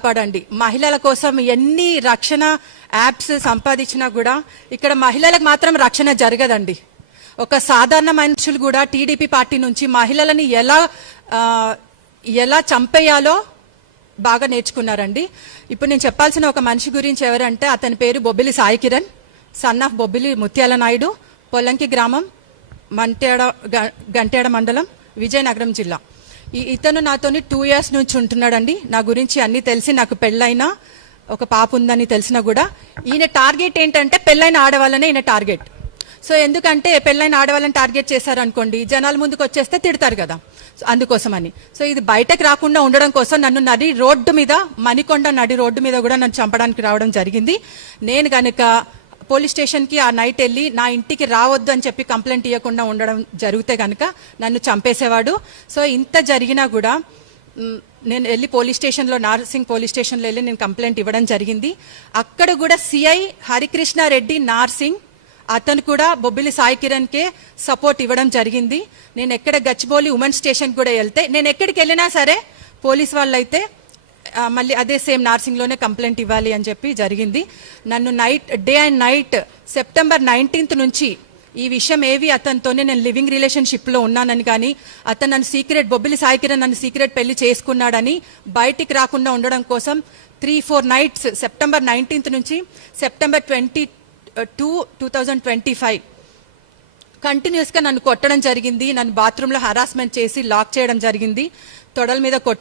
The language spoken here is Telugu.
కాపాడండి. మహిళల కోసం ఎన్ని రక్షణ యాప్స్ సంపాదించినా కూడా ఇక్కడ మహిళలకు మాత్రం రక్షణ జరగదండి. ఒక సాధారణ మనుషులు కూడా టీడీపీ పార్టీ నుంచి మహిళలని ఎలా చంపేయాలో బాగా నేర్చుకున్నారండి. ఇప్పుడు నేను చెప్పాల్సిన ఒక మనిషి గురించి ఎవరంటే అతని పేరు బొబ్బిలి సాయి కిరణ్, సన్ ఆఫ్ బొబ్బిలి ముత్యాల నాయుడు, పొలంకి గ్రామం, గంటేడ మండలం, విజయనగరం జిల్లా. ఇతను నాతోని 2 years నుంచి ఉంటున్నాడండి. నా గురించి అన్ని తెలిసి, నాకు పెళ్ళైనా ఒక పాప ఉందని తెలిసినా కూడా ఈయన టార్గెట్ ఏంటంటే పెళ్ళైన ఆడవాళ్ళనే ఈయన టార్గెట్. సో ఎందుకంటే పెళ్ళైన ఆడవాళ్ళని టార్గెట్ చేశారనుకోండి, జనాల ముందుకు వచ్చేస్తే తిడతారు కదా, అందుకోసమని. సో ఇది బయటకు రాకుండా ఉండడం కోసం నన్ను నడి రోడ్డు మీద, మణికొండ నడి రోడ్డు మీద కూడా నన్ను చంపడానికి రావడం జరిగింది. నేను కనుక పోలీస్ స్టేషన్కి ఆ నైట్ వెళ్ళి నా ఇంటికి రావద్దు అని చెప్పి కంప్లైంట్ ఇవ్వకుండా ఉండడం జరిగితే కనుక నన్ను చంపేసేవాడు. సో ఇంత జరిగినా కూడా నేను వెళ్ళి పోలీస్ స్టేషన్లో, నార్సింగ్ పోలీస్ స్టేషన్లో వెళ్ళి నేను కంప్లైంట్ ఇవ్వడం జరిగింది. అక్కడ కూడా సిఐ హరికృష్ణారెడ్డి నార్సింగ్, అతను కూడా బొబ్బిలి సాయి కిరణ్కే సపోర్ట్ ఇవ్వడం జరిగింది. నేను ఎక్కడ గచ్చిబౌలి ఉమెన్స్ స్టేషన్ కూడా వెళ్తే, నేను ఎక్కడికి వెళ్ళినా సరే పోలీస్ వాళ్ళు అయితే మళ్ళీ అదే సేమ్ నార్సింగ్లోనే కంప్లైంట్ ఇవ్వాలి అని చెప్పి జరిగింది. నన్ను day and night September 19th నుంచి ఈ విషయం ఏవి అతనితోనే నేను లివింగ్ రిలేషన్షిప్లో ఉన్నానని, కానీ అతను నన్ను సీక్రెట్, బొబ్బిలి సాయి కిరణ్ నన్ను సీక్రెట్ పెళ్లి చేసుకున్నాడని బయటికి రాకుండా ఉండడం కోసం 3-4 nights సెప్టెంబర్ 19th నుంచి సెప్టెంబర్ 22, 2025 కంటిన్యూస్గా నన్ను కొట్టడం జరిగింది. నన్ను బాత్రూంలో హరాస్మెంట్ చేసి లాక్ చేయడం జరిగింది. తొడల మీద